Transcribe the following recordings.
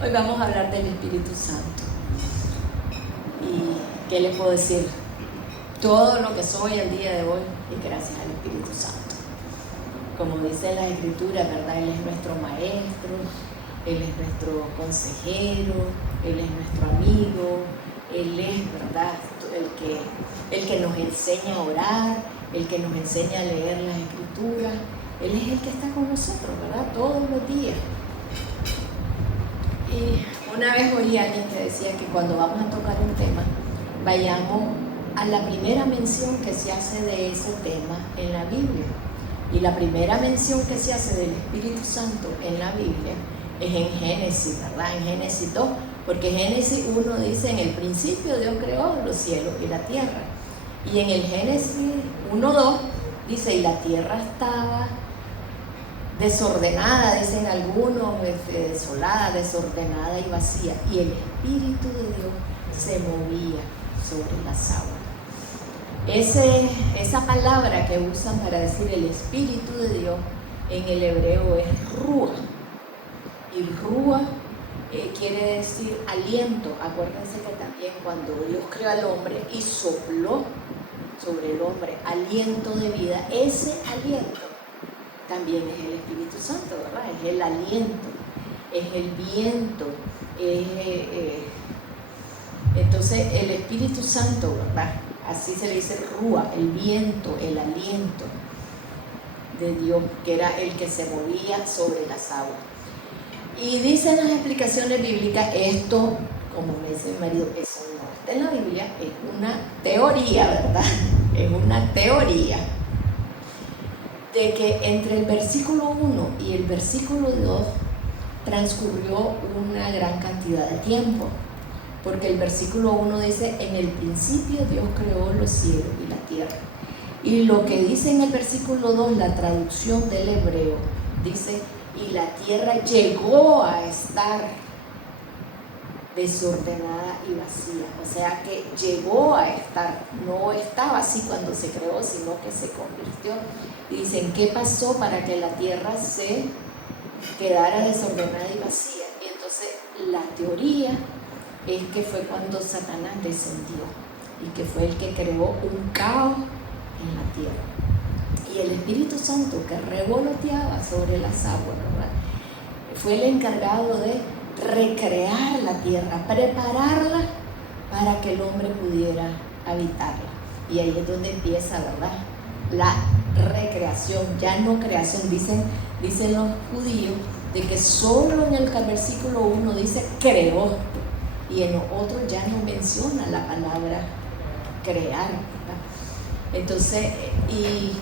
Hoy vamos a hablar del Espíritu Santo. ¿Y qué les puedo decir? Todo lo que soy el día de hoy es gracias al Espíritu Santo. Como dice la Escritura, ¿verdad? Él es nuestro maestro, Él es nuestro consejero, Él es nuestro amigo, Él es, ¿verdad?, el que nos enseña a orar, el que nos enseña a leer las Escrituras. Él es el que está con nosotros, ¿verdad?, todos los días. Y una vez oí a alguien que decía que cuando vamos a tocar un tema, vayamos a la primera mención que se hace de ese tema en la Biblia. Y la primera mención que se hace del Espíritu Santo en la Biblia es en Génesis, ¿verdad? En Génesis 2, porque Génesis 1 dice: en el principio Dios creó los cielos y la tierra. Y en el Génesis 1:2 dice: y la tierra estaba desordenada, dicen algunos, desolada, desordenada y vacía. Y el Espíritu de Dios se movía sobre las aguas. Esa palabra que usan para decir el Espíritu de Dios en el hebreo es Ruach. Y Ruach quiere decir aliento. Acuérdense que también cuando Dios creó al hombre y sopló sobre el hombre aliento de vida, ese aliento también es el Espíritu Santo, ¿verdad? Es el aliento, es el viento, entonces el Espíritu Santo, ¿verdad? Así se le dice Ruach, el viento, el aliento de Dios, que era el que se movía sobre las aguas. Y dicen las explicaciones bíblicas, esto, como me dice mi marido, eso no está en la Biblia, es una teoría, ¿verdad? Es una teoría de que entre el versículo 1 y el versículo 2 transcurrió una gran cantidad de tiempo. Porque el versículo 1 dice: en el principio Dios creó los cielos y la tierra. Y lo que dice en el versículo 2, la traducción del hebreo, dice: y la tierra llegó a estar desordenada y vacía. O sea que llegó a estar, no estaba así cuando se creó, sino que se convirtió. Y dicen: ¿qué pasó para que la tierra se quedara desordenada y vacía? Y entonces la teoría es que fue cuando Satanás descendió y que fue el que creó un caos en la tierra. Y el Espíritu Santo, que revoloteaba sobre las aguas, ¿verdad?, fue el encargado de recrear la tierra, prepararla para que el hombre pudiera habitarla. Y ahí es donde empieza, ¿verdad?, la recreación, ya no creación. Dicen los judíos de que solo en el versículo 1 dice creó, y en otro ya no menciona la palabra crear, ¿verdad? Entonces, y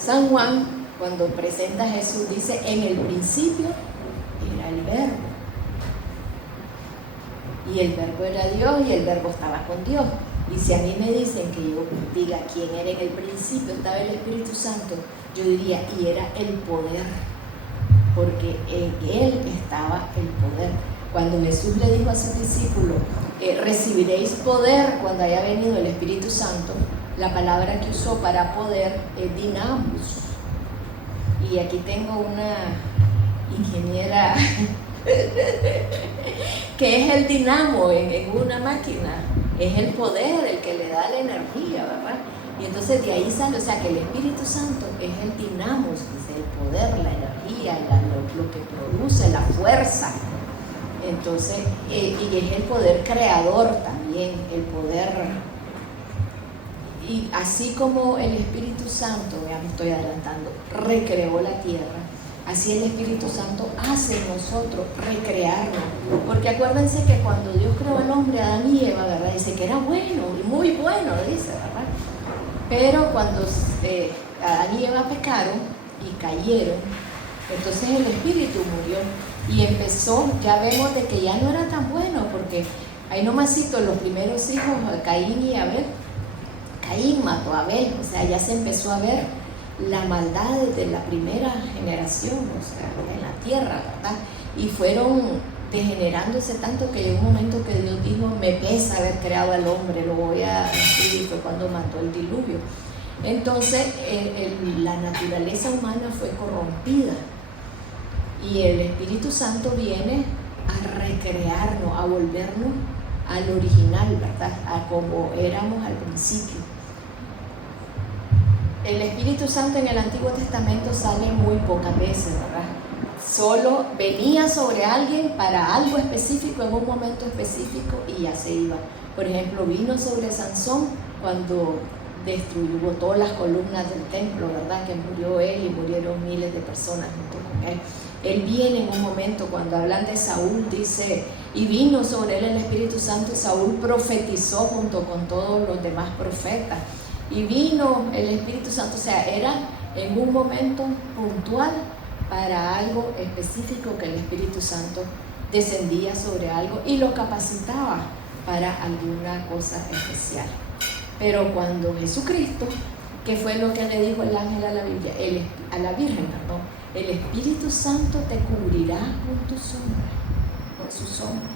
San Juan, cuando presenta a Jesús, dice: en el principio era el Verbo, y el Verbo era Dios, y el Verbo estaba con Dios. Y si a mí me dicen que yo diga quién era en el principio, estaba el Espíritu Santo, yo diría: y era el poder, porque en Él estaba el poder. Cuando Jesús le dijo a sus discípulos: recibiréis poder cuando haya venido el Espíritu Santo, la palabra que usó para poder es dinamos. Y aquí tengo una ingeniera que es el dinamo en una máquina, es el poder el que le da la energía, ¿verdad? Y entonces de ahí sale, o sea que el Espíritu Santo es el dinamos, es el poder, la energía, lo que produce, la fuerza. Entonces, y es el poder creador también, el poder. Y así como el Espíritu Santo, ya me estoy adelantando, recreó la tierra, así el Espíritu Santo hace en nosotros recrearnos. Porque acuérdense que cuando Dios creó al hombre, Adán y Eva, ¿verdad?, dice que era bueno, muy bueno, dice, ¿verdad? Pero cuando Adán y Eva pecaron y cayeron, entonces el Espíritu murió. Y empezó, ya vemos de que ya no era tan bueno, porque ahí nomasito los primeros hijos, Caín y Abel, Caín mató a Abel, o sea, ya se empezó a ver la maldad desde la primera generación, o sea, en la tierra, ¿verdad? Y fueron degenerándose tanto que llegó un momento que Dios dijo: me pesa haber creado al hombre, lo voy a destruir. Y fue cuando mandó el diluvio. Entonces, la naturaleza humana fue corrompida. Y el Espíritu Santo viene a recrearnos, a volvernos al original, ¿verdad? A como éramos al principio. El Espíritu Santo en el Antiguo Testamento sale muy pocas veces, ¿verdad? Solo venía sobre alguien para algo específico, en un momento específico, y ya se iba. Por ejemplo, vino sobre Sansón cuando botó las columnas del templo, ¿verdad? Que murió él y murieron miles de personas junto con él. Él viene en un momento, cuando hablan de Saúl, dice, y vino sobre él el Espíritu Santo, y Saúl profetizó junto con todos los demás profetas. Y vino el Espíritu Santo, o sea, era en un momento puntual para algo específico que el Espíritu Santo descendía sobre algo y lo capacitaba para alguna cosa especial. Pero cuando Jesucristo, que fue lo que le dijo el ángel a la Biblia, a la Virgen, perdón, el Espíritu Santo te cubrirá con tu sombra, con su sombra.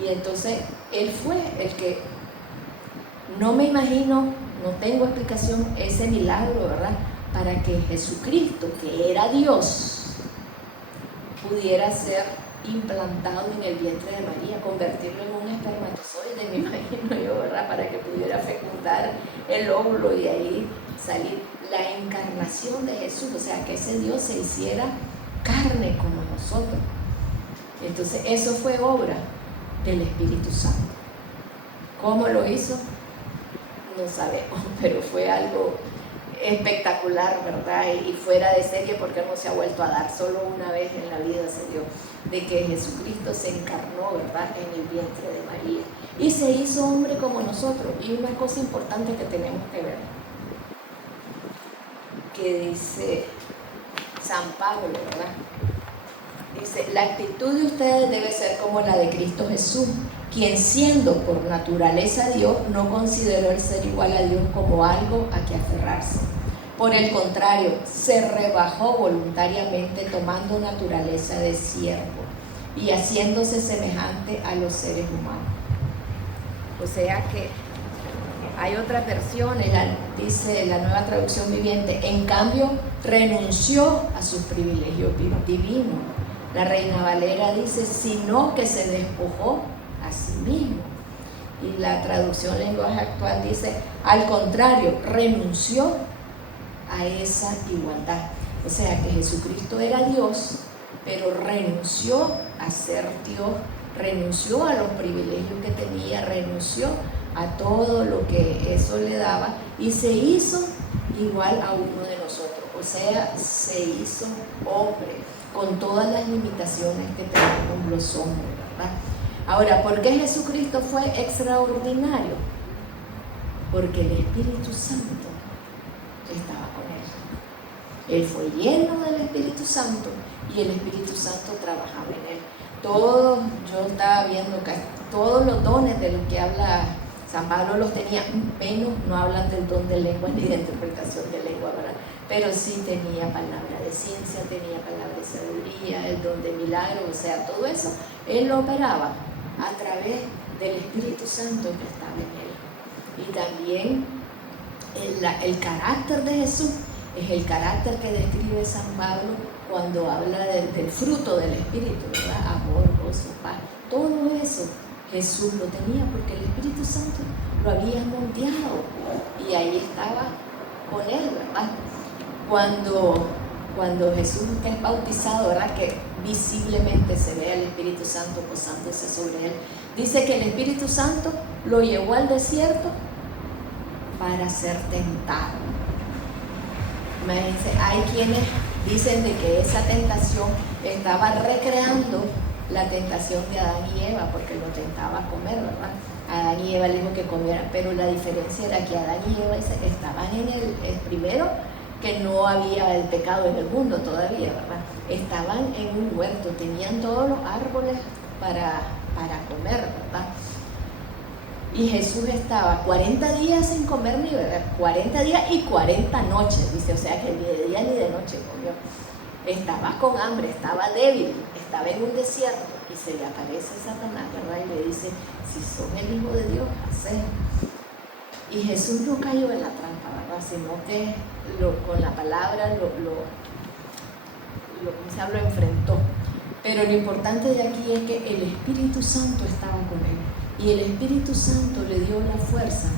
Y entonces él fue el que, no me imagino, no tengo explicación, ese milagro, ¿verdad? Para que Jesucristo, que era Dios, pudiera ser implantado en el vientre de María, convertirlo en un espermatozoide, me imagino yo, ¿verdad? Para que pudiera fecundar el óvulo y ahí salir la encarnación de Jesús, o sea, que ese Dios se hiciera carne como nosotros. Entonces, eso fue obra del Espíritu Santo. ¿Cómo lo hizo? No sabemos, pero fue algo espectacular, ¿verdad? Y fuera de serie, porque no se ha vuelto a dar, solo una vez en la vida se dio, de que Jesucristo se encarnó, ¿verdad?, en el vientre de María y se hizo hombre como nosotros. Y una cosa importante que tenemos que ver, que dice San Pablo, ¿verdad? Dice, la actitud de ustedes debe ser como la de Cristo Jesús, quien siendo por naturaleza Dios, no consideró el ser igual a Dios como algo a que aferrarse. Por el contrario, se rebajó voluntariamente tomando naturaleza de siervo y haciéndose semejante a los seres humanos. O sea que hay otras versiones, dice la Nueva Traducción Viviente, en cambio renunció a sus privilegios divinos. La Reina Valera dice, sino que se despojó a sí mismo. Y la traducción lenguaje actual dice, al contrario, renunció a esa igualdad. O sea que Jesucristo era Dios, pero renunció a ser Dios, renunció a los privilegios que tenía, renunció a todo lo que eso le daba y se hizo igual a uno de nosotros. O sea, se hizo hombre con todas las limitaciones que tenemos los hombres, ¿verdad? Ahora, ¿por qué Jesucristo fue extraordinario? Porque el Espíritu Santo estaba con él. Él fue lleno del Espíritu Santo y el Espíritu Santo trabajaba en él. Yo estaba viendo que todos los dones de los que habla San Pablo los tenía, menos no hablan del don de lengua ni de interpretación de lengua, ¿verdad? Pero sí tenía palabra de ciencia, tenía palabra de sabiduría, el don de milagro, o sea, todo eso él lo operaba a través del Espíritu Santo que estaba en él. Y también el carácter de Jesús es el carácter que describe San Pablo cuando habla del fruto del Espíritu, ¿verdad? Amor, gozo, paz, todo eso Jesús lo tenía porque el Espíritu Santo lo había moldeado y ahí estaba con él, ¿verdad? Cuando Jesús es bautizado, ¿verdad?, que visiblemente se ve al Espíritu Santo posándose sobre él, dice que el Espíritu Santo lo llevó al desierto para ser tentado. Imagínense, hay quienes dicen de que esa tentación estaba recreando la tentación de Adán y Eva, porque lo tentaba a comer, ¿verdad? Adán y Eva le dijo que comieran, pero la diferencia era que Adán y Eva estaban en el primero, que no había el pecado en el mundo todavía, ¿verdad? Estaban en un huerto, tenían todos los árboles para comer, ¿verdad? Y Jesús estaba 40 días sin comer ni beber, 40 días y 40 noches, dice, o sea que ni de día ni de noche comió. Estaba con hambre, estaba débil, estaba en un desierto y se le aparece Satanás, ¿verdad? Y le dice, si son el Hijo de Dios, haced. Y Jesús no cayó en la trampa, ¿verdad? Sino que con la palabra lo enfrentó. Pero lo importante de aquí es que el Espíritu Santo estaba con él. Y el Espíritu Santo le dio la fuerza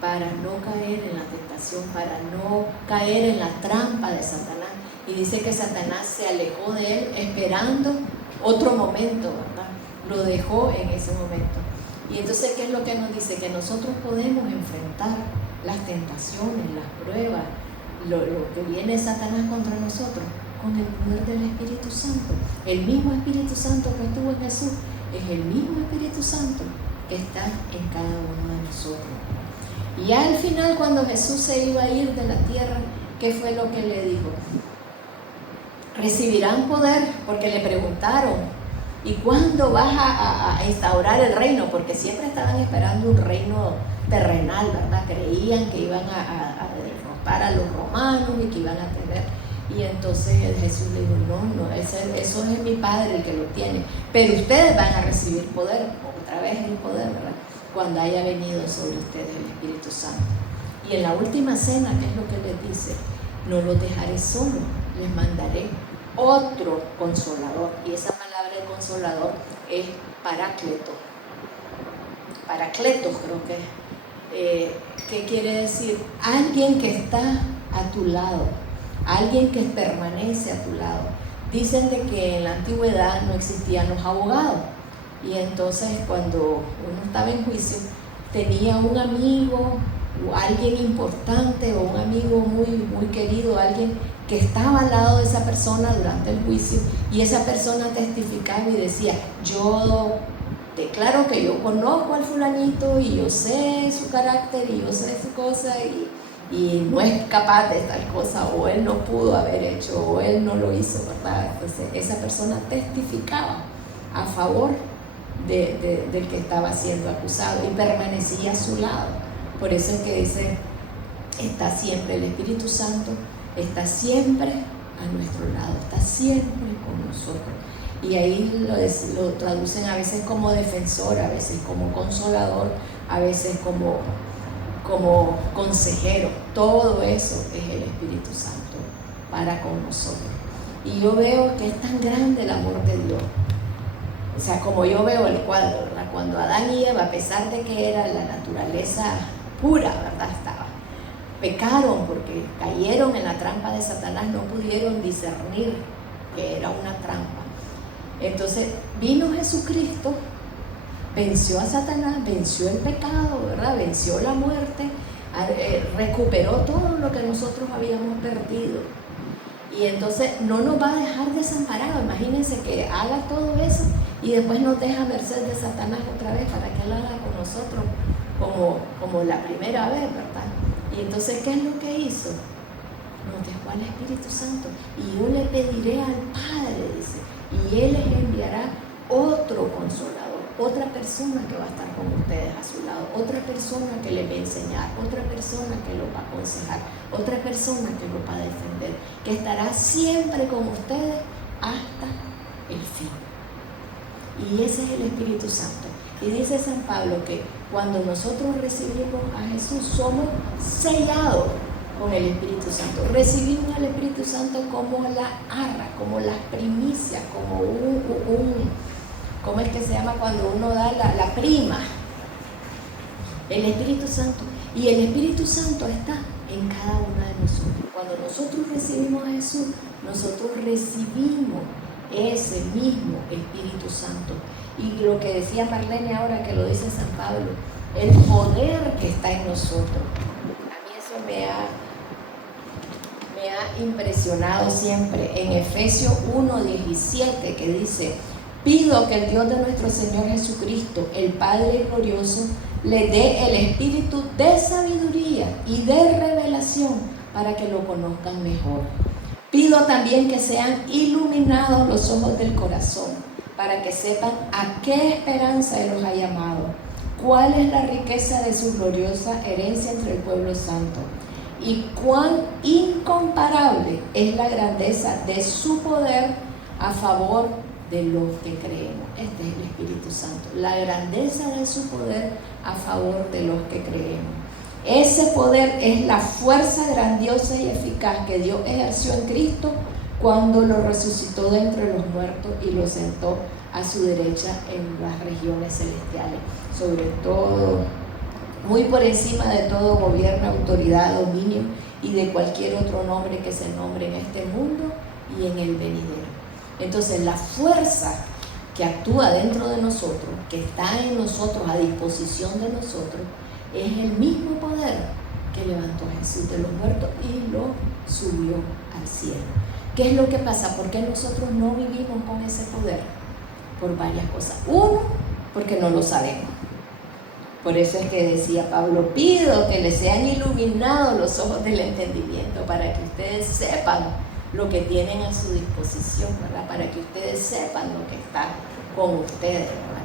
para no caer en la tentación, para no caer en la trampa de Satanás. Y dice que Satanás se alejó de él esperando otro momento, ¿verdad? Lo dejó en ese momento. Y entonces, ¿qué es lo que nos dice? Que nosotros podemos enfrentar las tentaciones, las pruebas, lo que viene Satanás contra nosotros, con el poder del Espíritu Santo. El mismo Espíritu Santo que estuvo en Jesús es el mismo Espíritu Santo que está en cada uno de nosotros. Y ya al final, cuando Jesús se iba a ir de la tierra, ¿qué fue lo que le dijo? Recibirán poder, porque le preguntaron, ¿y cuándo vas a instaurar el reino? Porque siempre estaban esperando un reino terrenal, ¿verdad? Creían que iban a derrotar a los romanos y que iban a tener. Y entonces Jesús le dijo, no, eso es mi Padre el que lo tiene. Pero ustedes van a recibir poder, otra vez el poder, ¿verdad? Cuando haya venido sobre ustedes el Espíritu Santo. Y en la última cena, ¿qué es lo que les dice? No los dejaré solos, les mandaré otro consolador. Y esa palabra de consolador es parácleto. Paracletos creo que es. ¿Qué quiere decir? Alguien que está a tu lado, alguien que permanece a tu lado. Dicen de que en la antigüedad no existían los abogados. Y entonces cuando uno estaba en juicio, tenía un amigo o alguien importante o un amigo muy querido, alguien que estaba al lado de esa persona durante el juicio, y esa persona testificaba y decía, yo declaro que yo conozco al fulanito y yo sé su carácter y yo sé su cosa y no es capaz de tal cosa, o él no pudo haber hecho, o él no lo hizo, ¿verdad? Entonces esa persona testificaba a favor del que estaba siendo acusado y permanecía a su lado. Por eso es que dice, está siempre el Espíritu Santo, está siempre a nuestro lado, está siempre con nosotros. Y ahí lo traducen a veces como defensor, a veces como consolador, a veces como consejero. Todo eso es el Espíritu Santo para con nosotros. Y yo veo que es tan grande el amor de Dios. O sea, como yo veo el cuadro, ¿verdad? Cuando Adán y Eva, a pesar de que era la naturaleza pura, ¿verdad? Pecaron porque cayeron en la trampa de Satanás, no pudieron discernir que era una trampa. Entonces vino Jesucristo, venció a Satanás, venció el pecado, ¿verdad? Venció la muerte, recuperó todo lo que nosotros habíamos perdido. Y entonces no nos va a dejar desamparados. Imagínense que haga todo eso y después nos deja a merced de Satanás otra vez para que él haga con nosotros como la primera vez, ¿verdad? Y entonces, ¿qué es lo que hizo? Nos dejó al Espíritu Santo. Y yo le pediré al Padre, dice, y Él les enviará otro consolador, otra persona que va a estar con ustedes a su lado, otra persona que les va a enseñar, otra persona que los va a aconsejar, otra persona que los va a defender, que estará siempre con ustedes hasta el fin. Y ese es el Espíritu Santo. Y dice San Pablo que cuando nosotros recibimos a Jesús, somos sellados con el Espíritu Santo. Recibimos al Espíritu Santo como la arra, como las primicias, como ¿cómo es que se llama cuando uno da la prima? El Espíritu Santo. Y el Espíritu Santo está en cada uno de nosotros. Cuando nosotros recibimos a Jesús, nosotros recibimos ese mismo Espíritu Santo. Y lo que decía Marlene ahora, que lo dice San Pablo, el poder que está en nosotros. A mí eso me ha impresionado siempre. En Efesios 1:17, que dice, pido que el Dios de nuestro Señor Jesucristo, el Padre glorioso, le dé el espíritu de sabiduría y de revelación para que lo conozcan mejor. Pido también que sean iluminados los ojos del corazón, para que sepan a qué esperanza Él los ha llamado, cuál es la riqueza de su gloriosa herencia entre el pueblo santo, y cuán incomparable es la grandeza de su poder a favor de los que creemos. Este es el Espíritu Santo, la grandeza de su poder a favor de los que creemos. Ese poder es la fuerza grandiosa y eficaz que Dios ejerció en Cristo cuando lo resucitó de entre los muertos y lo sentó a su derecha en las regiones celestiales, sobre todo, muy por encima de todo gobierno, autoridad, dominio y de cualquier otro nombre que se nombre en este mundo y en el venidero. Entonces la fuerza que actúa dentro de nosotros, que está en nosotros, a disposición de nosotros, es el mismo poder que levantó a Jesús de los muertos y lo subió al cielo. ¿Qué es lo que pasa? ¿Por qué nosotros no vivimos con ese poder? Por varias cosas. Uno, porque no lo sabemos. Por eso es que decía Pablo, pido que les sean iluminados los ojos del entendimiento para que ustedes sepan lo que tienen a su disposición, ¿verdad? Para que ustedes sepan lo que está con ustedes, ¿verdad?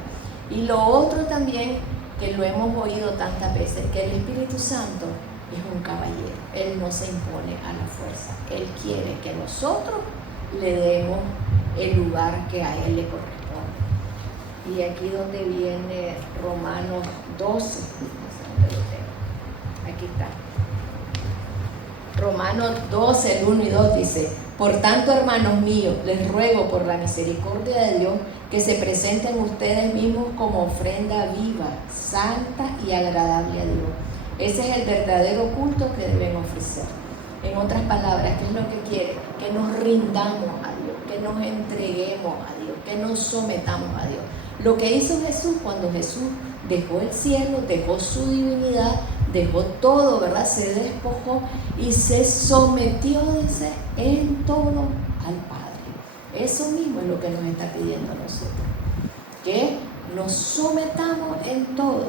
Y lo otro también, que lo hemos oído tantas veces, que el Espíritu Santo es un caballero. Él no se impone a la fuerza. Él quiere que nosotros le demos el lugar que a Él le corresponde. Y aquí donde viene Romanos 12, no sé dónde lo tengo. Aquí está. Romanos 12, el 1 y 2 dice: por tanto, hermanos míos, les ruego por la misericordia de Dios que se presenten ustedes mismos como ofrenda viva, santa y agradable a Dios. Ese es el verdadero culto que deben ofrecer. En otras palabras, ¿qué es lo que quiere? Que nos rindamos a Dios, que nos entreguemos a Dios, que nos sometamos a Dios. Lo que hizo Jesús cuando Jesús dejó el cielo, dejó su divinidad, dejó todo, ¿verdad? Se despojó y se sometió, dice, en todo al Padre. Eso mismo es lo que nos está pidiendo a nosotros. Que nos sometamos en todo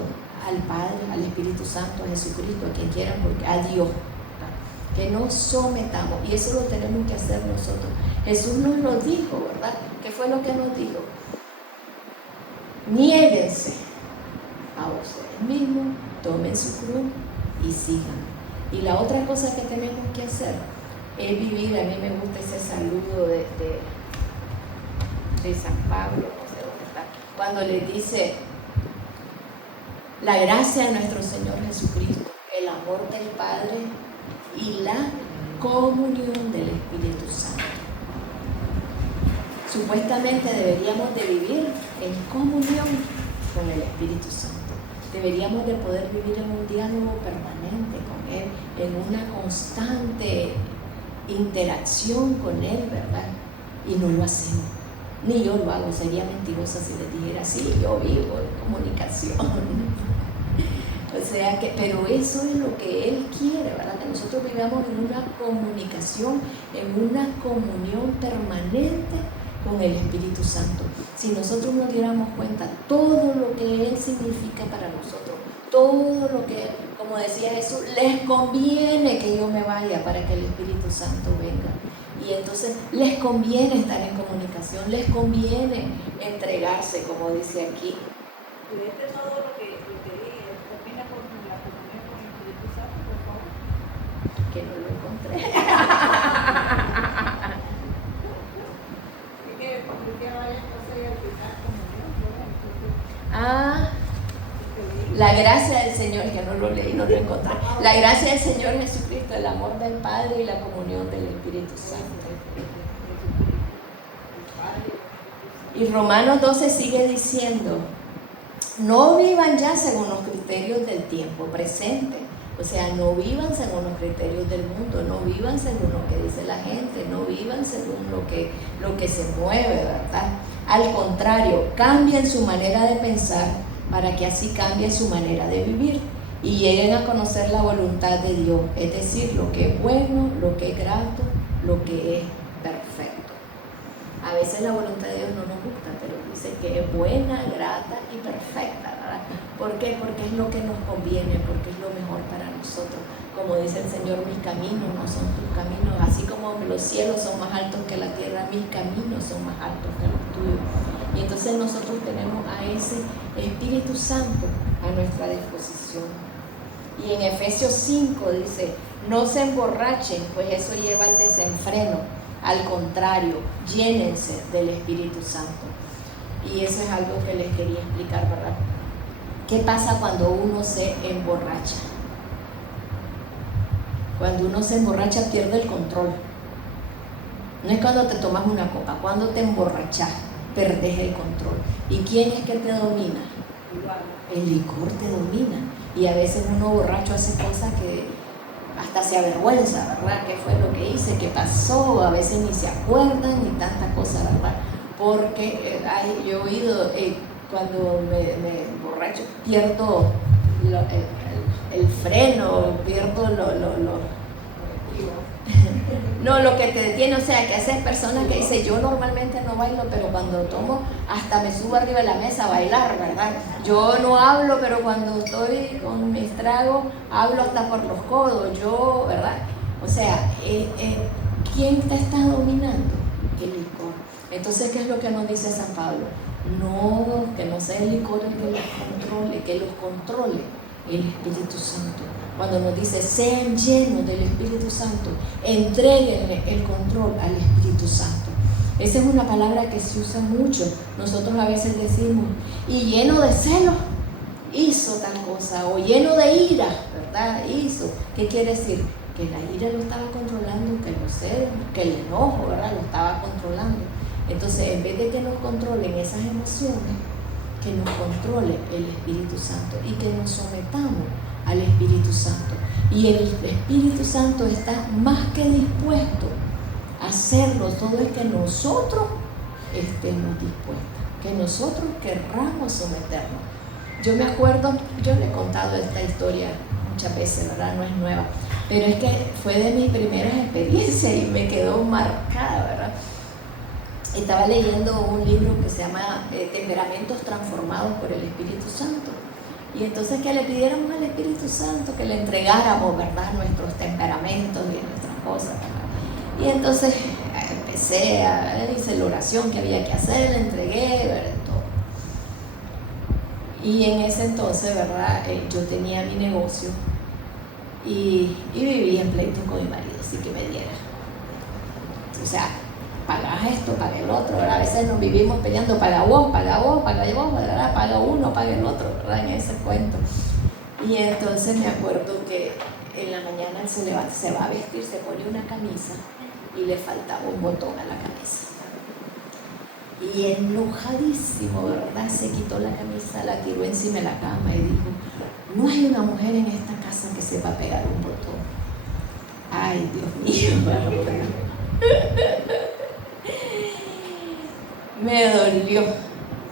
al Padre, al Espíritu Santo, a Jesucristo, a quien quieran, porque a Dios. ¿Verdad? Que nos sometamos. Y eso lo tenemos que hacer nosotros. Jesús nos lo dijo, ¿verdad? ¿Qué fue lo que nos dijo? Niéguense a ustedes mismos, tomen su cruz y sigan. Y la otra cosa que tenemos que hacer es vivir. A mí me gusta ese saludo de San Pablo, no sé dónde está, cuando le dice: la gracia de nuestro Señor Jesucristo, el amor del Padre y la comunión del Espíritu Santo. Supuestamente deberíamos de vivir en comunión con el Espíritu Santo. Deberíamos de poder vivir en un diálogo permanente con Él, en una constante interacción con Él, ¿verdad? Y no lo hacemos. Ni yo lo hago, sería mentirosa si les dijera, sí, yo vivo en comunicación. O sea que, pero eso es lo que Él quiere, ¿verdad? Que nosotros vivamos en una comunicación, en una comunión permanente con el Espíritu Santo. Si nosotros nos diéramos cuenta todo lo que Él significa para nosotros, todo lo que, como decía Jesús, les conviene que yo me vaya para que el Espíritu Santo venga. Y entonces les conviene estar en comunicación, les conviene entregarse, como dice aquí. Y de todo lo que dije, termina con la comunión con el Espíritu Santo, por favor. Que no lo encontré. Es que porque varias cosas y al final comunión, La gracia del Señor, que no lo leí, no lo encontré. La gracia del Señor Jesucristo, el amor del Padre y la comunión del Espíritu Santo. Y Romanos 12 sigue diciendo: no vivan ya según los criterios del tiempo presente. O sea, no vivan según los criterios del mundo, no vivan según lo que dice la gente, no vivan según lo que se mueve, ¿verdad? Al contrario, cambien su manera de pensar para que así cambie su manera de vivir y lleguen a conocer la voluntad de Dios, es decir, lo que es bueno, lo que es grato, lo que es perfecto. A veces la voluntad de Dios no nos gusta, pero dice que es buena, grata y perfecta, ¿verdad? ¿Por qué? Porque es lo que nos conviene, porque es lo mejor para nosotros. Como dice el Señor, mis caminos no son tus caminos, así como los cielos son más altos que la tierra, mis caminos son más altos que los tuyos. Y entonces nosotros tenemos a ese Espíritu Santo a nuestra disposición. Y en Efesios 5 dice: no se emborrachen, pues eso lleva al desenfreno. Al contrario, llénense del Espíritu Santo. Y eso es algo que les quería explicar, ¿verdad? ¿Qué pasa cuando uno se emborracha? Cuando uno se emborracha pierde el control. No es cuando te tomas una copa, cuando te emborrachas, perdés el control. ¿Y quién es que te domina? El licor te domina. Y a veces uno borracho hace cosas que hasta se avergüenza, ¿verdad? ¿Qué fue lo que hice? ¿Qué pasó? A veces ni se acuerdan ni tantas cosas, ¿verdad? Porque yo he oído, cuando me emborracho, pierdo el freno, pierdo no, lo que te detiene, o sea, que esas personas que dicen, yo normalmente no bailo, pero cuando tomo, hasta me subo arriba de la mesa a bailar, ¿verdad? Yo no hablo, pero cuando estoy con mis tragos, hablo hasta por los codos, yo, ¿verdad? O sea, ¿quién te está dominando? El licor. Entonces, ¿qué es lo que nos dice San Pablo? No, que no sea el licor el que los controle, que los controle el Espíritu Santo. Cuando nos dice, sean llenos del Espíritu Santo, entréguenle el control al Espíritu Santo. Esa es una palabra que se usa mucho. Nosotros a veces decimos, y lleno de celos, hizo tal cosa, o lleno de ira, ¿verdad? Hizo. ¿Qué quiere decir? Que la ira lo estaba controlando, que los celos, que el enojo, ¿verdad? Lo estaba controlando. Entonces, en vez de que nos controlen esas emociones, que nos controle el Espíritu Santo y que nos sometamos al Espíritu Santo. Y el Espíritu Santo está más que dispuesto a hacerlo, todo es que nosotros estemos dispuestos, que nosotros querramos someternos. Yo me acuerdo, yo le he contado esta historia muchas veces, ¿verdad? No es nueva, pero es que fue de mis primeras experiencias y me quedó marcada, ¿verdad? Estaba leyendo un libro que se llama Temperamentos transformados por el Espíritu Santo. Y entonces que le pidiéramos al Espíritu Santo que le entregáramos, ¿verdad?, nuestros temperamentos y nuestras cosas, ¿verdad? Y entonces hice la oración que había que hacer, le entregué, ¿verdad?, todo. Y en ese entonces, ¿verdad?, yo tenía mi negocio y vivía en pleito con mi marido, así que me diera. O sea, pagas esto, paga el otro, ¿verdad? A veces nos vivimos peleando, paga vos, ¿verdad? Paga uno, paga el otro, ¿verdad? En ese cuento. Y entonces me acuerdo que en la mañana él se levanta, se va a vestir, se pone una camisa y le faltaba un botón a la camisa. Y enojadísimo, ¿verdad? Se quitó la camisa, la tiró encima de la cama y dijo, no hay una mujer en esta casa que sepa pegar un botón. Ay, Dios mío, ¿verdad? Me dolió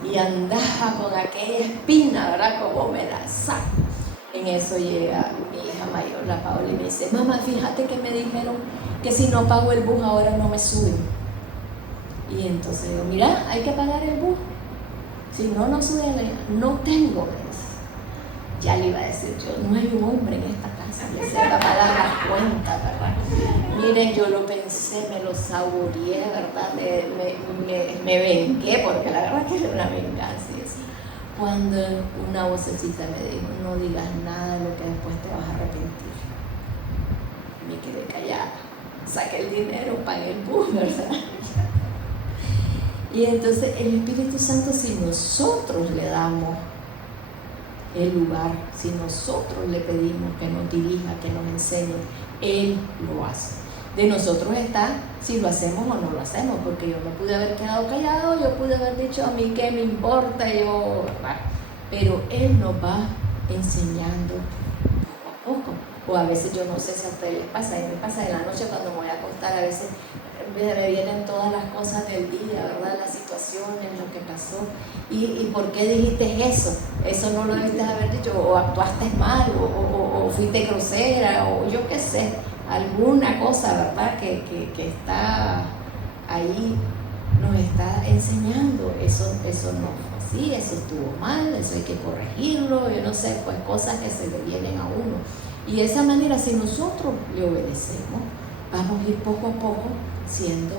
y andaba con aquella espina, ¿verdad? Como me la saco. En eso llega mi hija mayor, la Paola, y me dice, mamá, fíjate que me dijeron que si no pago el bus ahora no me suben. Y entonces digo, mira, hay que pagar el bus. Si no, no sube. No tengo, me dice. Ya le iba a decir yo, no hay un hombre en esta casa que sepa pagar las cuentas, ¿verdad? Miren, yo lo pensé, me lo saboreé, ¿verdad? Me vengué, porque la verdad que era una venganza. Cuando una vocecita me dijo, no digas nada de lo que después te vas a arrepentir. Me quedé callada, saqué el dinero, pagué el bus, ¿verdad? Y entonces el Espíritu Santo, si nosotros le damos el lugar, si nosotros le pedimos que nos dirija, que nos enseñe, Él lo hace. De nosotros está si lo hacemos o no lo hacemos, porque yo me pude haber quedado callado, yo pude haber dicho a mí qué me importa, pero Él nos va enseñando poco a poco. O a veces, yo no sé si a ustedes les pasa, a mí me pasa en la noche cuando me voy a acostar, a veces me vienen todas las cosas del día, ¿verdad? Las situaciones, lo que pasó. ¿Y por qué dijiste eso? Eso no lo debiste haber dicho, o actuaste mal, o fuiste grosera, o yo qué sé, alguna cosa, ¿verdad? Que está ahí, nos está enseñando. Eso no fue así, eso estuvo mal, eso hay que corregirlo, yo no sé, pues cosas que se le vienen a uno. Y de esa manera, si nosotros le obedecemos, vamos a ir poco a poco siendo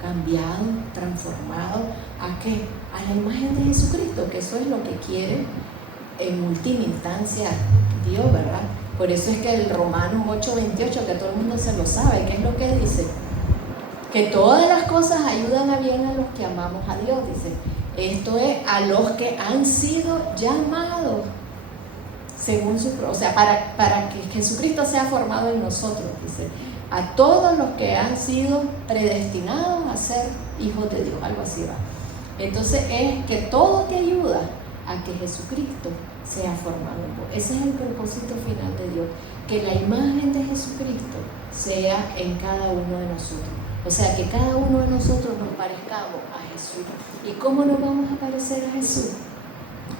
cambiado, transformado. ¿A qué? A la imagen de Jesucristo, que eso es lo que quiere en última instancia Dios, ¿verdad? Por eso es que el Romanos 8:28, que todo el mundo se lo sabe, ¿qué es lo que dice? Que todas las cosas ayudan a bien a los que amamos a Dios, dice. Esto es a los que han sido llamados según su, o sea, para que Jesucristo sea formado en nosotros, dice. a todos los que han sido predestinados a ser hijos de Dios, algo así va. Entonces es que todo te ayuda a que Jesucristo sea formado en vos. Ese es el propósito final de Dios, que la imagen de Jesucristo sea en cada uno de nosotros. O sea, que cada uno de nosotros nos parezcamos a Jesús. ¿Y cómo nos vamos a parecer a Jesús?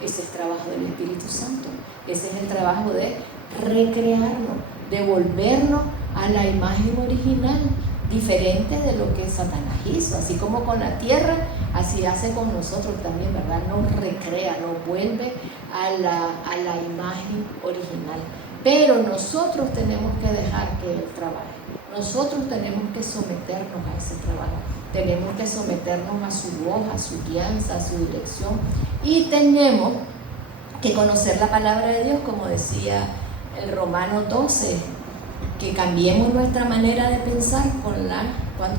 Ese es el trabajo del Espíritu Santo. Ese es el trabajo de recrearnos, de volvernos a la imagen original, diferente de lo que Satanás hizo. Así como con la tierra, así hace con nosotros también, ¿verdad? Nos recrea, nos vuelve a la imagen original. Pero nosotros tenemos que dejar que Él trabaje. Nosotros tenemos que someternos a ese trabajo. Tenemos que someternos a su voz, a su guianza, a su dirección. Y tenemos que conocer la palabra de Dios, como decía el Romano 12, que cambiemos nuestra manera de pensar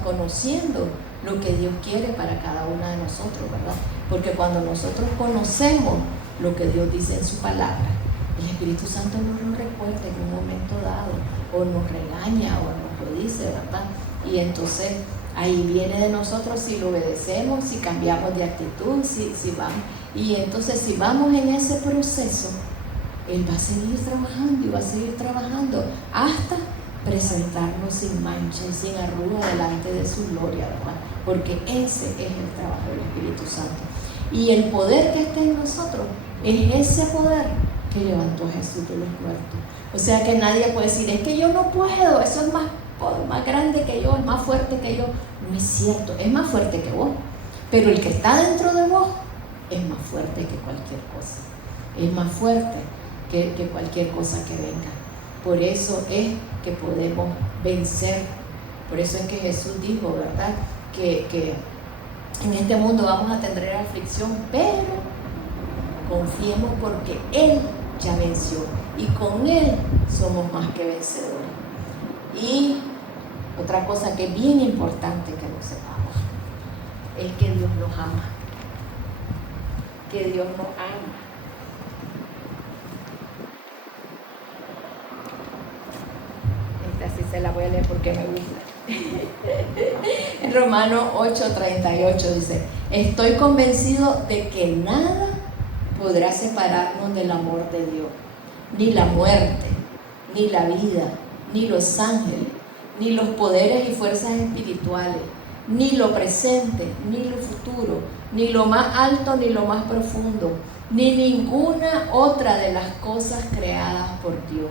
conociendo lo que Dios quiere para cada una de nosotros, ¿verdad? Porque cuando nosotros conocemos lo que Dios dice en su palabra, el Espíritu Santo nos lo recuerda en un momento dado, o nos regaña, o nos lo dice, ¿verdad? Y entonces ahí viene de nosotros si lo obedecemos, si cambiamos de actitud, si vamos. Y entonces si vamos en ese proceso, Él va a seguir trabajando y va a seguir trabajando hasta presentarnos sin mancha y sin arruga delante de su gloria, ¿verdad? Porque ese es el trabajo del Espíritu Santo. Y el poder que está en nosotros es ese poder que levantó a Jesús de los muertos. O sea que nadie puede decir, es que yo no puedo, eso es más grande que yo, es más fuerte que yo. No es cierto, es más fuerte que vos. Pero el que está dentro de vos es más fuerte que cualquier cosa. Es más fuerte que cualquier cosa que venga. Por eso es que podemos vencer. Por eso es que Jesús dijo, ¿verdad? Que en este mundo vamos a tener aflicción, pero confiemos porque Él ya venció. Y con Él somos más que vencedores. Y otra cosa que es bien importante que lo sepamos es que Dios nos ama. Que Dios nos ama. Esta sí se la voy a leer porque me gusta. En Romanos 8:38 dice: estoy convencido de que nada podrá separarnos del amor de Dios, ni la muerte, ni la vida, ni los ángeles, ni los poderes y fuerzas espirituales, ni lo presente, ni lo futuro, ni lo más alto, ni lo más profundo, ni ninguna otra de las cosas creadas por Dios.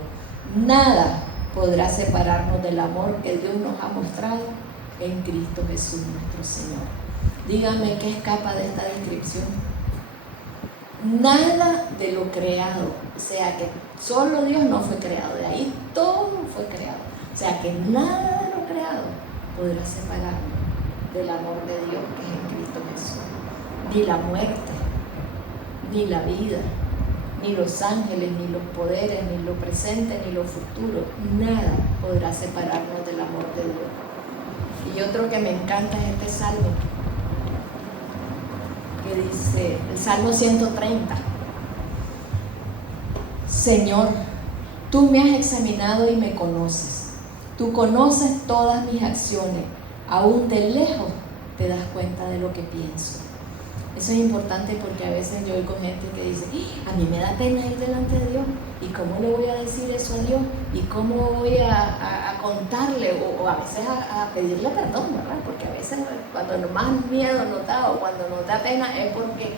Nada podrá separarnos del amor que Dios nos ha mostrado en Cristo Jesús nuestro Señor. Dígame qué escapa de esta descripción. Nada de lo creado, o sea que solo Dios no fue creado, de ahí todo fue creado. O sea que nada de lo creado podrá separarnos del amor de Dios que es en Cristo Jesús. Ni la muerte, ni la vida, ni los ángeles, ni los poderes, ni lo presente, ni lo futuro, nada podrá separarnos del amor de Dios. Y otro que me encanta es este salmo, que dice, el Salmo 130, Señor, tú me has examinado y me conoces, tú conoces todas mis acciones, aún de lejos te das cuenta de lo que pienso. Eso es importante porque a veces yo oigo gente que dice, a mí me da pena ir delante de Dios, ¿y cómo le voy a decir eso a Dios? ¿Y cómo voy a contarle? O a veces a pedirle perdón, ¿verdad? Porque a veces cuando más miedo nos da o cuando nos da pena es porque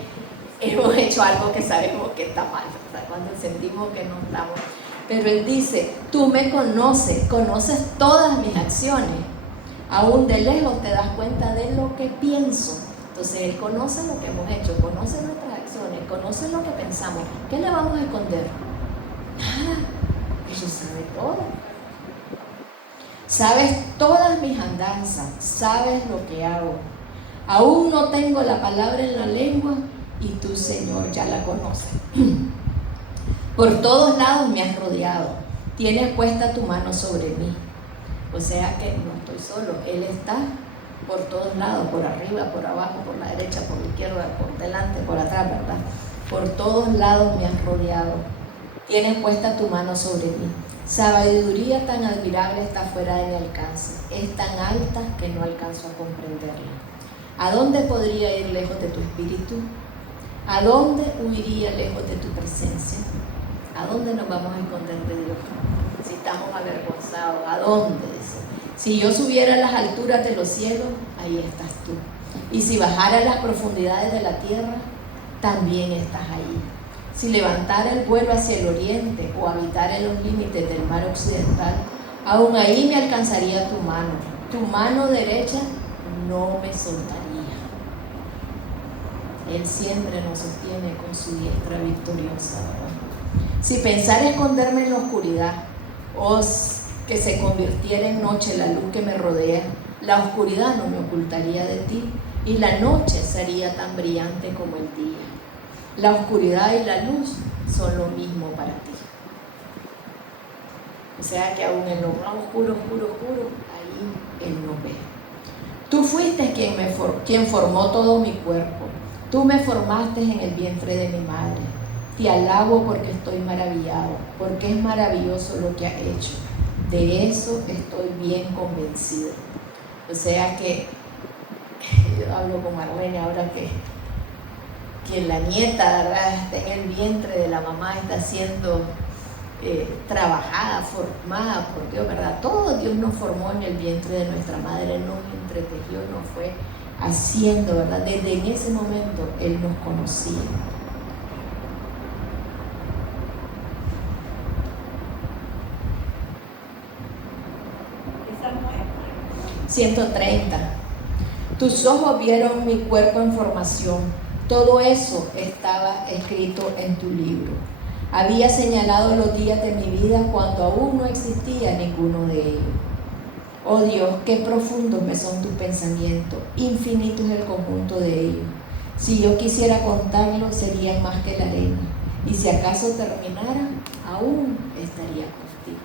hemos hecho algo que sabemos que está mal, ¿verdad? Cuando sentimos que no estamos. Pero Él dice, tú me conoces todas mis acciones, aún de lejos te das cuenta de lo que pienso. Entonces Él conoce lo que hemos hecho, conoce nuestras acciones, conoce lo que pensamos. ¿Qué le vamos a esconder? Nada. Él sabe todo. Sabes todas mis andanzas, sabes lo que hago. Aún no tengo la palabra en la lengua y tú, Señor, ya la conoces. Por todos lados me has rodeado, tienes puesta tu mano sobre mí. O sea que no estoy solo, Él está por todos lados, por arriba, por abajo, por la derecha, por la izquierda, por delante, por atrás, ¿verdad? Por todos lados me has rodeado. Tienes puesta tu mano sobre mí. Sabiduría tan admirable está fuera de mi alcance, es tan alta que no alcanzo a comprenderla. ¿A dónde podría ir lejos de tu espíritu? ¿A dónde huiría lejos de tu presencia? ¿A dónde nos vamos a esconder de Dios? Si estamos avergonzados, ¿a dónde? Si yo subiera a las alturas de los cielos, ahí estás tú. Y si bajara a las profundidades de la tierra, también estás ahí. Si levantara el vuelo hacia el oriente o habitara en los límites del mar occidental, aún ahí me alcanzaría tu mano derecha no me soltaría. Él siempre nos sostiene con su diestra victoriosa, ¿verdad? Si pensara esconderme en la oscuridad o que se convirtiera en noche la luz que me rodea, la oscuridad no me ocultaría de ti y la noche sería tan brillante como el día. La oscuridad y la luz son lo mismo para ti. O sea que aún en lo más oscuro, ahí Él nos ve. Tú fuiste quien formó todo mi cuerpo. Tú me formaste en el vientre de mi madre. Te alabo porque estoy maravillado, porque es maravilloso lo que has hecho. De eso estoy bien convencido. O sea que yo hablo con Marlene ahora que la nieta, ¿verdad?, está en el vientre de la mamá, está siendo trabajada, formada por Dios, ¿verdad? Todo Dios nos formó en el vientre de nuestra madre, nos entretejió, nos fue haciendo, ¿verdad? Desde en ese momento Él nos conocía. ¿Esa no es? 130. Tus ojos vieron mi cuerpo en formación. Todo eso estaba escrito en tu libro. Había señalado los días de mi vida cuando aún no existía ninguno de ellos. Oh Dios, qué profundos me son tus pensamientos, infinito es el conjunto de ellos. Si yo quisiera contarlos, serían más que la arena. Y si acaso terminara, aún estaría contigo.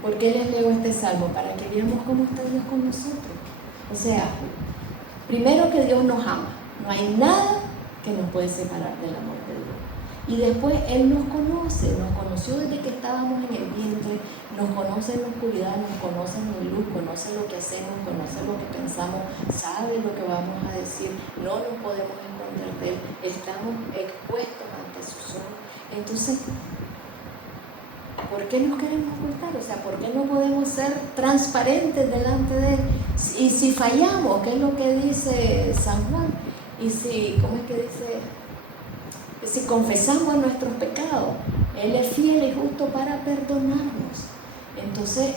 ¿Por qué les leo este salmo? Para que veamos cómo está Dios con nosotros. O sea, primero que Dios nos ama. No hay nada que nos puede separar del amor de Dios. Y después Él nos conoció desde que estábamos en el vientre, nos conoce en la oscuridad, nos conoce en la luz, conoce lo que hacemos, conoce lo que pensamos, sabe lo que vamos a decir, no nos podemos esconder de Él, estamos expuestos ante sus ojos. Entonces, ¿por qué nos queremos ocultar? O sea, ¿por qué no podemos ser transparentes delante de Él? Y si fallamos, ¿qué es lo que dice San Juan? Y si, ¿cómo es que dice? Si confesamos nuestros pecados, Él es fiel y justo para perdonarnos. Entonces,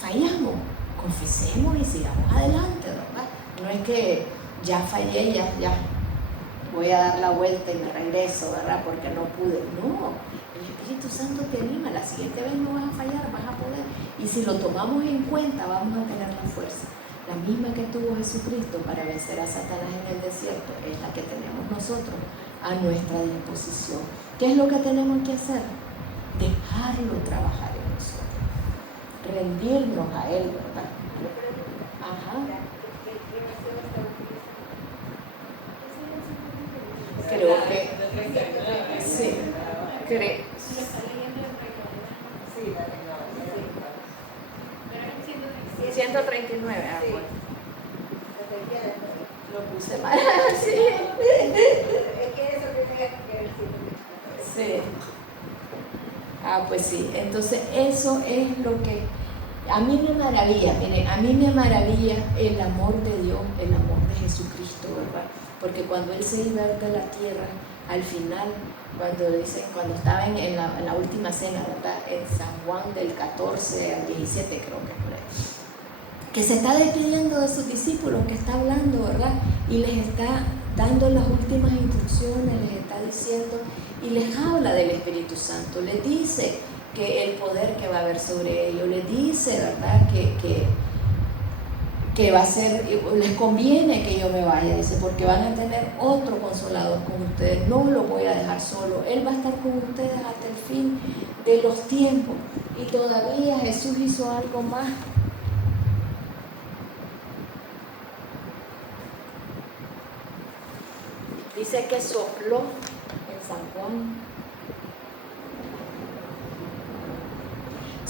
fallamos, confesemos y sigamos adelante, ¿verdad? No es que ya fallé, ya voy a dar la vuelta y me regreso, ¿verdad? Porque no pude. No, el Espíritu Santo te anima, la siguiente vez no vas a fallar, vas a poder. Y si lo tomamos en cuenta, vamos a tener la fuerza. La misma que tuvo Jesucristo para vencer a Satanás en el desierto es la que tenemos nosotros a nuestra disposición. ¿Qué es lo que tenemos que hacer? Dejarlo trabajar en nosotros, rendirnos a Él, ¿verdad? Ajá. Creo que sí, creo. Sí, 139, sí. pues. Lo puse mal, sí. Es que eso tiene que decir. Sí. Pues sí. Entonces, eso es lo que a mí me maravilla. Miren, a mí me maravilla el amor de Dios, el amor de Jesucristo, ¿verdad? Porque cuando Él se iba de la tierra, al final, cuando estaba en la última cena, ¿verdad?, en San Juan del 14 al 17, creo que por ahí, que se está despidiendo de sus discípulos, que está hablando, ¿verdad?, y les está dando las últimas instrucciones, les está diciendo, y les habla del Espíritu Santo, les dice que el poder que va a haber sobre ellos, les dice, ¿verdad?, que va a ser, les conviene que yo me vaya, dice, porque van a tener otro consolador con ustedes, no lo voy a dejar solo, Él va a estar con ustedes hasta el fin de los tiempos. Y todavía Jesús hizo algo más. Dice que sopló en San Juan.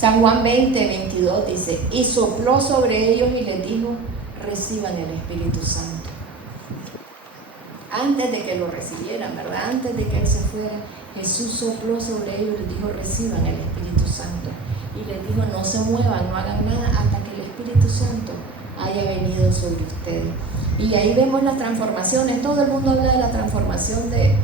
San Juan 20:22 dice, y sopló sobre ellos y les dijo, reciban el Espíritu Santo. Antes de que lo recibieran, ¿verdad? Antes de que Él se fuera, Jesús sopló sobre ellos y les dijo, reciban el Espíritu Santo. Y les dijo, no se muevan, no hagan nada hasta que el Espíritu Santo haya venido sobre ustedes. Y ahí vemos las transformaciones. Todo el mundo habla de la transformación de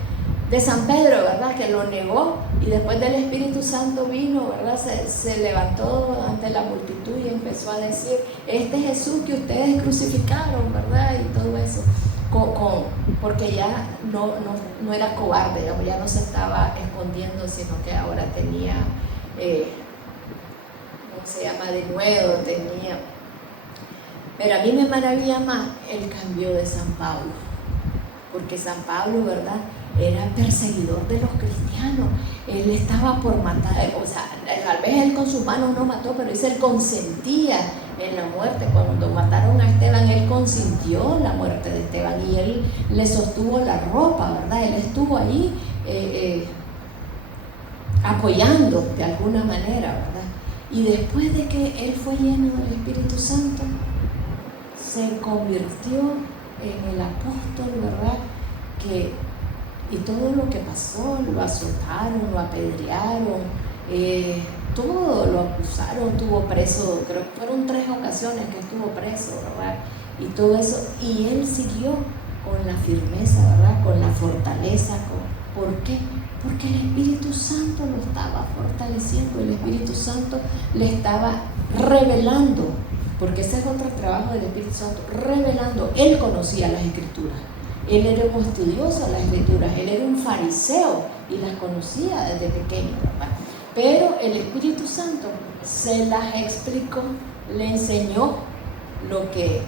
San Pedro, ¿verdad? Que lo negó y después del Espíritu Santo vino, ¿verdad? Se levantó ante la multitud y empezó a decir, este Jesús que ustedes crucificaron, ¿verdad? Y todo eso. Porque ya no era cobarde, digamos, ya no se estaba escondiendo, sino que ahora tenía, ¿cómo se llama? De nuevo tenía. Pero a mí me maravilla más el cambio de San Pablo, porque San Pablo, ¿verdad?, era perseguidor de los cristianos. Él estaba por matar, o sea, tal vez él con sus manos no mató, pero él consentía en la muerte. Cuando mataron a Esteban, él consintió la muerte de Esteban y él le sostuvo la ropa, ¿verdad? Él estuvo ahí apoyando de alguna manera, ¿verdad? Y después de que él fue lleno del Espíritu Santo, se convirtió en el apóstol, ¿verdad? Y todo lo que pasó, lo azotaron, lo apedrearon, todo lo acusaron, estuvo preso, creo que fueron 3 ocasiones que estuvo preso, ¿verdad? Y todo eso, y él siguió con la firmeza, ¿verdad? Con la fortaleza. ¿Por qué? Porque el Espíritu Santo lo estaba fortaleciendo, el Espíritu Santo le estaba revelando, porque ese es otro trabajo del Espíritu Santo, revelando. Él conocía las Escrituras. Él era un estudioso de las Escrituras, él era un fariseo y las conocía desde pequeño, ¿verdad? Pero el Espíritu Santo se las explicó, le enseñó lo que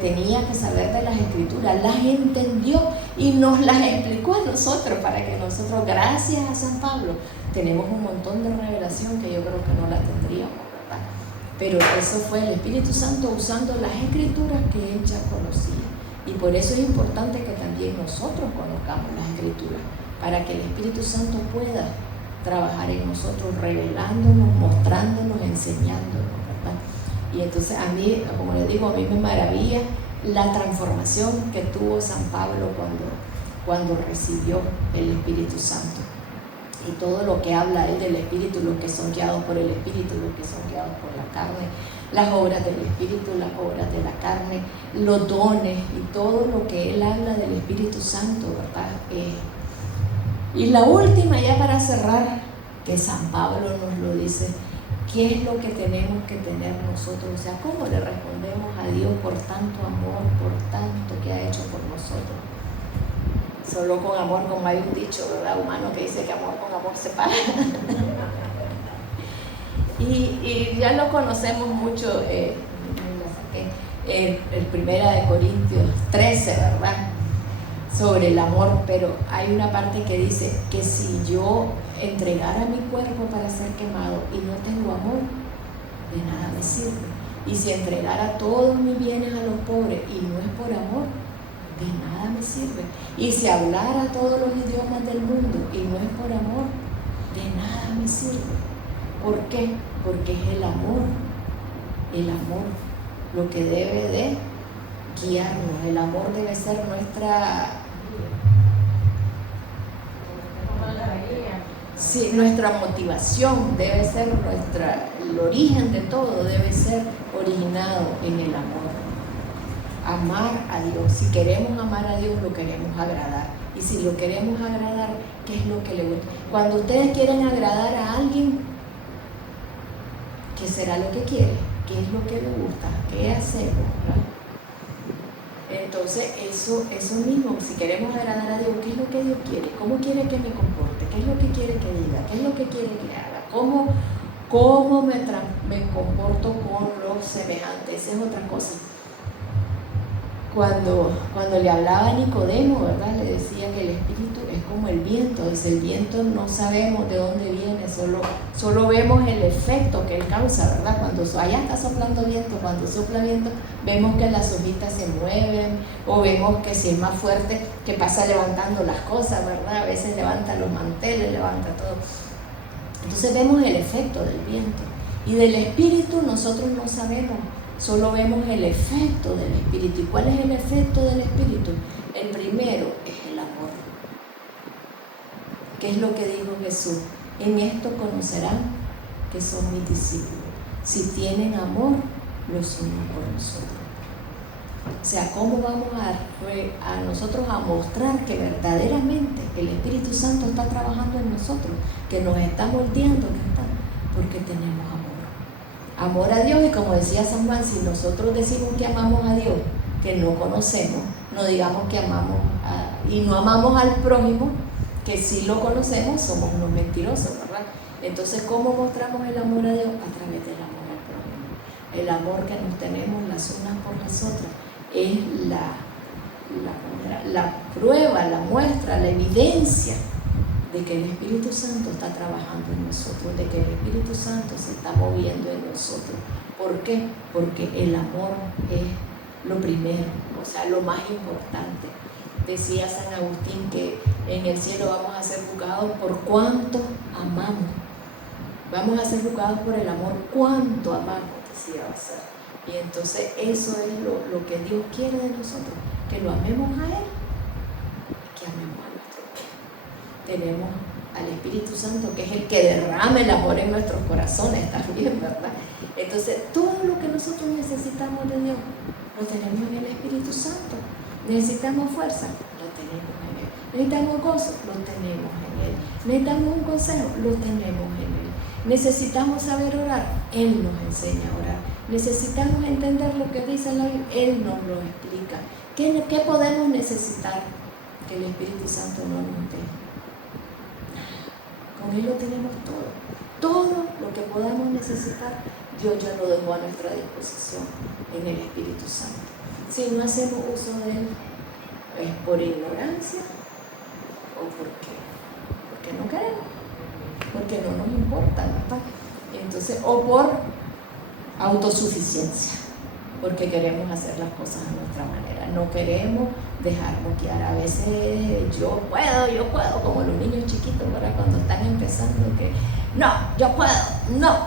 tenía que saber de las Escrituras, las entendió y nos las explicó a nosotros para que nosotros, gracias a San Pablo, tenemos un montón de revelación que yo creo que no la tendríamos, ¿verdad? Pero eso fue el Espíritu Santo usando las Escrituras que él ya conocía. Y por eso es importante que también nosotros conozcamos las Escrituras, para que el Espíritu Santo pueda trabajar en nosotros, revelándonos, mostrándonos, enseñándonos, ¿verdad? Y entonces a mí, como les digo, a mí me maravilla la transformación que tuvo San Pablo cuando recibió el Espíritu Santo. Y todo lo que habla él del Espíritu, los que son guiados por el Espíritu, los que son guiados por la carne, las obras del Espíritu, las obras de la carne, los dones y todo lo que él habla del Espíritu Santo, ¿verdad? Y la última, ya para cerrar, que San Pablo nos lo dice, ¿qué es lo que tenemos que tener nosotros? O sea, ¿cómo le respondemos a Dios por tanto amor, por tanto que ha hecho por nosotros? Solo con amor, como hay un dicho, ¿verdad?, humano que dice que amor con amor se paga. Y ya lo conocemos mucho, el 1 Corintios 13, ¿verdad?, sobre el amor, pero hay una parte que dice que si yo entregara mi cuerpo para ser quemado y no tengo amor, de nada me sirve. Y si entregara todos mis bienes a los pobres y no es por amor, de nada me sirve. Y si hablara todos los idiomas del mundo y no es por amor, de nada me sirve. ¿Por qué? Porque es el amor lo que debe de guiarnos. El amor debe ser nuestra motivación, debe ser el origen de todo, debe ser originado en el amor. Amar a Dios. Si queremos amar a Dios, lo queremos agradar. Y si lo queremos agradar, ¿qué es lo que le gusta? Cuando ustedes quieren agradar a alguien, ¿qué será lo que quiere? ¿Qué es lo que le gusta? ¿Qué hacemos? ¿No? Entonces, eso mismo, si queremos agradar a Dios, ¿qué es lo que Dios quiere? ¿Cómo quiere que me comporte? ¿Qué es lo que quiere que diga? ¿Qué es lo que quiere que haga? ¿Cómo me comporto con los semejantes? Esa es otra cosa. Cuando le hablaba a Nicodemo, ¿verdad?, le decía que el Espíritu es como el viento. Dice, el viento no sabemos de dónde viene, solo vemos el efecto que él causa, ¿verdad? Cuando allá está soplando viento, cuando sopla viento, vemos que las hojitas se mueven, o vemos que si es más fuerte, que pasa levantando las cosas, ¿verdad? A veces levanta los manteles, levanta todo. Entonces vemos el efecto del viento. Y del Espíritu nosotros no sabemos, solo vemos el efecto del Espíritu. ¿Y cuál es el efecto del Espíritu? El primero es el amor. ¿Qué es lo que dijo Jesús? En esto conocerán que son mis discípulos, si tienen amor los unos por los otros. O sea, ¿cómo vamos a nosotros a mostrar que verdaderamente el Espíritu Santo está trabajando en nosotros, que nos está moldeando? Porque tenemos amor a Dios. Y como decía San Juan, si nosotros decimos que amamos a Dios, que no conocemos, no digamos que amamos y no amamos al prójimo, que sí lo conocemos, somos unos mentirosos, ¿verdad? Entonces, ¿cómo mostramos el amor a Dios? A través del amor al prójimo. El amor que nos tenemos las unas por las otras es la prueba, la muestra, la evidencia de que el Espíritu Santo está trabajando en nosotros, de que el Espíritu Santo se está moviendo en nosotros. ¿Por qué? Porque el amor es lo primero, o sea, lo más importante. Decía San Agustín que en el cielo vamos a ser juzgados por cuánto amamos. Vamos a ser juzgados por el amor, cuánto amamos, decía Bazar. Y entonces eso es lo que Dios quiere de nosotros, que lo amemos a Él y que amemos a nuestro prójimo. Tenemos al Espíritu Santo, que es el que derrama el amor en nuestros corazones también, ¿verdad? Entonces todo lo que nosotros necesitamos de Dios lo tenemos en el Espíritu Santo. Necesitamos fuerza, lo tenemos en Él. Necesitamos gozo, lo tenemos en Él. Necesitamos un consejo, lo tenemos en Él. Necesitamos saber orar, Él nos enseña a orar. Necesitamos entender lo que dice la Biblia, Él nos lo explica. ¿Qué podemos necesitar que el Espíritu Santo no nos dé? Con Él lo tenemos todo. Todo lo que podamos necesitar, Dios ya lo dejó a nuestra disposición en el Espíritu Santo. Si no hacemos uso de Él, ¿es por ignorancia o por qué? Porque no queremos, porque no nos importa, ¿verdad? Entonces, o por autosuficiencia, porque queremos hacer las cosas a nuestra manera, no queremos dejarnos guiar. A veces yo puedo, como los niños chiquitos, ¿verdad? Cuando están empezando, que no, yo puedo, no.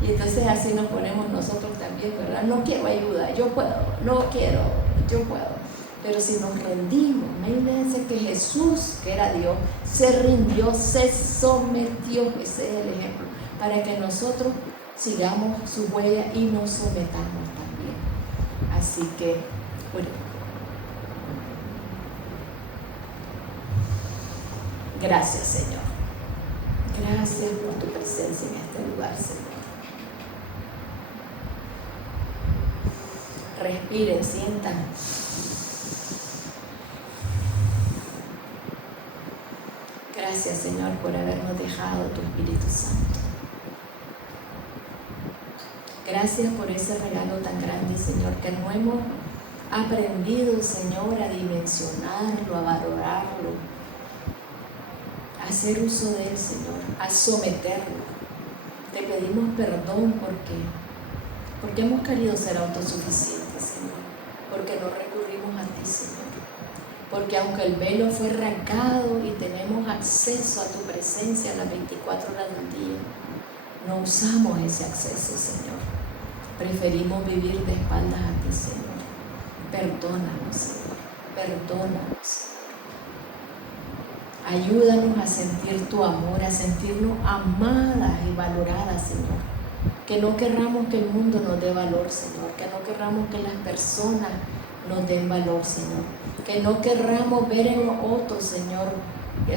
Y entonces así nos ponemos nosotros también, ¿verdad? No quiero ayuda, yo puedo, no quiero, yo puedo. Pero si nos rendimos, imagínense que Jesús, que era Dios, se rindió, se sometió, ese es el ejemplo, para que nosotros sigamos su huella y nos sometamos también. Así que, bueno, gracias, Señor. Gracias por tu presencia en este lugar, Señor. Respiren, sientan. Gracias, Señor, por habernos dejado tu Espíritu Santo. Gracias por ese regalo tan grande, Señor, que no hemos aprendido, Señor, a dimensionarlo, a valorarlo, a hacer uso de él, Señor, a someterlo. Te pedimos perdón porque hemos querido ser autosuficientes, Señor, porque no recurrimos a ti, Señor, porque aunque el velo fue arrancado y tenemos acceso a tu presencia a las 24 horas del día, no usamos ese acceso, Señor. Preferimos vivir de espaldas a ti, Señor. Perdónanos, Señor, perdónanos. Ayúdanos a sentir tu amor, a sentirnos amadas y valoradas, Señor. Que no querramos que el mundo nos dé valor, Señor. Que no querramos que las personas nos den valor, Señor. Que no querramos ver en los otros, Señor,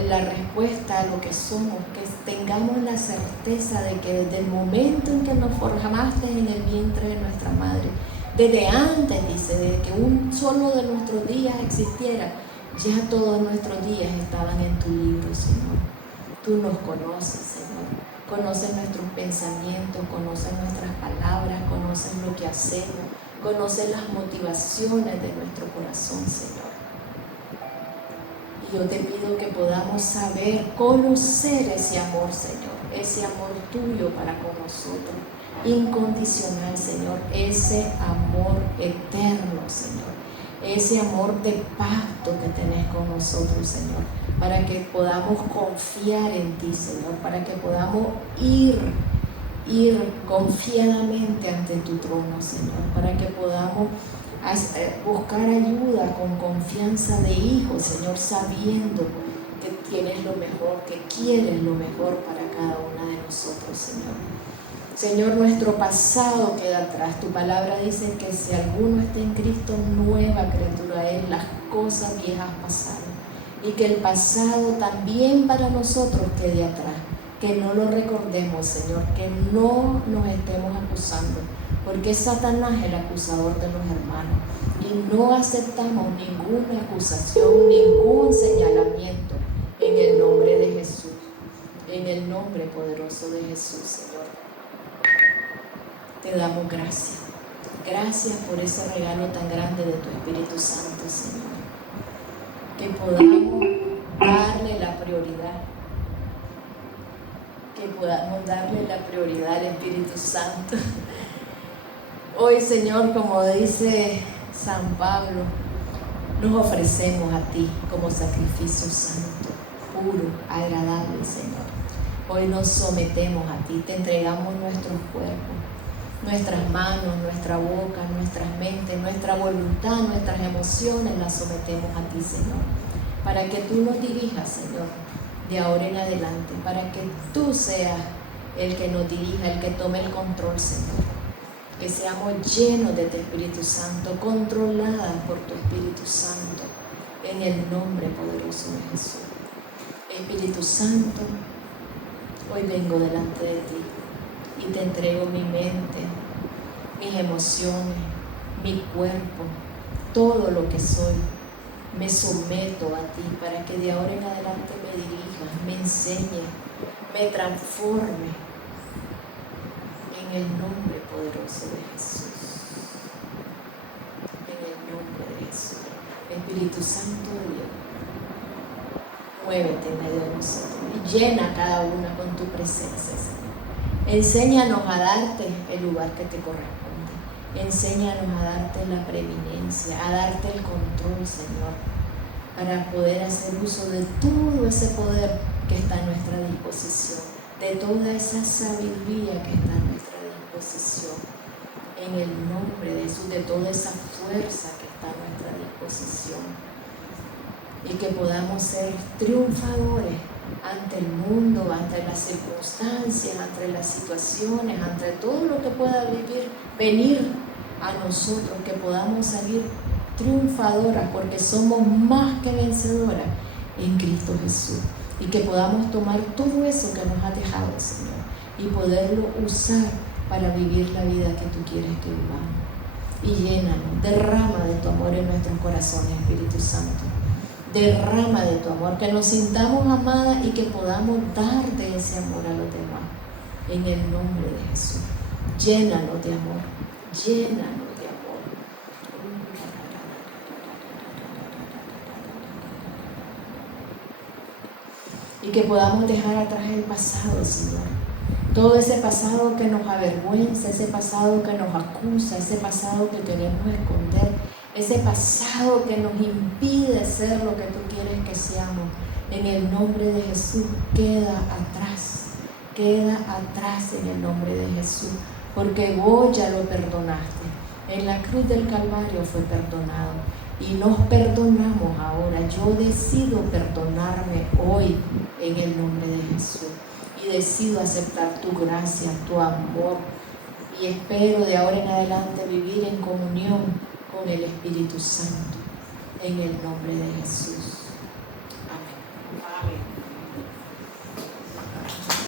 la respuesta a lo que somos. Que tengamos la certeza de que desde el momento en que nos formaste en el vientre de nuestra madre, desde antes, dice, desde que un solo de nuestros días existiera, ya todos nuestros días estaban en tu libro, Señor. Tú nos conoces, Señor. Conoces nuestros pensamientos, conoces nuestras palabras, conoces lo que hacemos, conoces las motivaciones de nuestro corazón, Señor. Y yo te pido que podamos saber, conocer ese amor, Señor, ese amor tuyo para con nosotros, incondicional, Señor, ese amor eterno, Señor. Ese amor de pacto que tenés con nosotros, Señor, para que podamos confiar en ti, Señor, para que podamos ir ir confiadamente ante tu trono, Señor, para que podamos buscar ayuda con confianza de hijo, Señor, sabiendo que tienes lo mejor, que quieres lo mejor para cada una de nosotros, Señor. Señor, nuestro pasado queda atrás. Tu palabra dice que si alguno está en Cristo, nueva criatura es, las cosas viejas pasaron. Y que el pasado también para nosotros quede atrás. Que no lo recordemos, Señor, que no nos estemos acusando, porque es Satanás el acusador de los hermanos. Y no aceptamos ninguna acusación, ningún señalamiento en el nombre de Jesús. En el nombre poderoso de Jesús, Señor. Te damos gracias. Gracias por ese regalo tan grande de tu Espíritu Santo, Señor. Que podamos darle la prioridad. Que podamos darle la prioridad al Espíritu Santo. Hoy, Señor, como dice San Pablo, nos ofrecemos a ti como sacrificio santo, puro, agradable, Señor. Hoy nos sometemos a ti, te entregamos nuestros cuerpos, nuestras manos, nuestra boca, nuestras mentes, nuestra voluntad, nuestras emociones, las sometemos a ti, Señor, para que tú nos dirijas, Señor, de ahora en adelante, para que tú seas el que nos dirija, el que tome el control, Señor. Que seamos llenos de tu Espíritu Santo, controladas por tu Espíritu Santo, en el nombre poderoso de Jesús. Espíritu Santo, hoy vengo delante de ti y te entrego mi mente, mis emociones, mi cuerpo, todo lo que soy. Me someto a ti para que de ahora en adelante me dirijas, me enseñes, me transforme en el nombre poderoso de Jesús. En el nombre de Jesús. Espíritu Santo de Dios, muévete en medio de nosotros y llena cada una con tu presencia, Señor. Enséñanos a darte el lugar que te corresponde. Enséñanos a darte la preeminencia, a darte el control, Señor, para poder hacer uso de todo ese poder que está a nuestra disposición, de toda esa sabiduría que está a nuestra disposición, en el nombre de Jesús, de toda esa fuerza que está a nuestra disposición, y que podamos ser triunfadores ante el mundo, ante las circunstancias, ante las situaciones, ante todo lo que pueda venir a nosotros, que podamos salir triunfadoras, porque somos más que vencedoras en Cristo Jesús, y que podamos tomar todo eso que nos has dejado, Señor, y poderlo usar para vivir la vida que tú quieres que vivamos. Y llénanos, derrama de tu amor en nuestros corazones, Espíritu Santo. Derrama de tu amor, que nos sintamos amadas y que podamos dar de ese amor a los demás, en el nombre de Jesús. Llénanos de amor, llénanos de amor. Y que podamos dejar atrás el pasado, Señor. Todo ese pasado que nos avergüenza, ese pasado que nos acusa, ese pasado que queremos esconder, ese pasado que nos impide ser lo que tú quieres que seamos, en el nombre de Jesús, queda atrás en el nombre de Jesús, porque vos ya lo perdonaste. En la cruz del Calvario fue perdonado y nos perdonamos ahora. Yo decido perdonarme hoy en el nombre de Jesús y decido aceptar tu gracia, tu amor, y espero de ahora en adelante vivir en comunión con el Espíritu Santo, en el nombre de Jesús.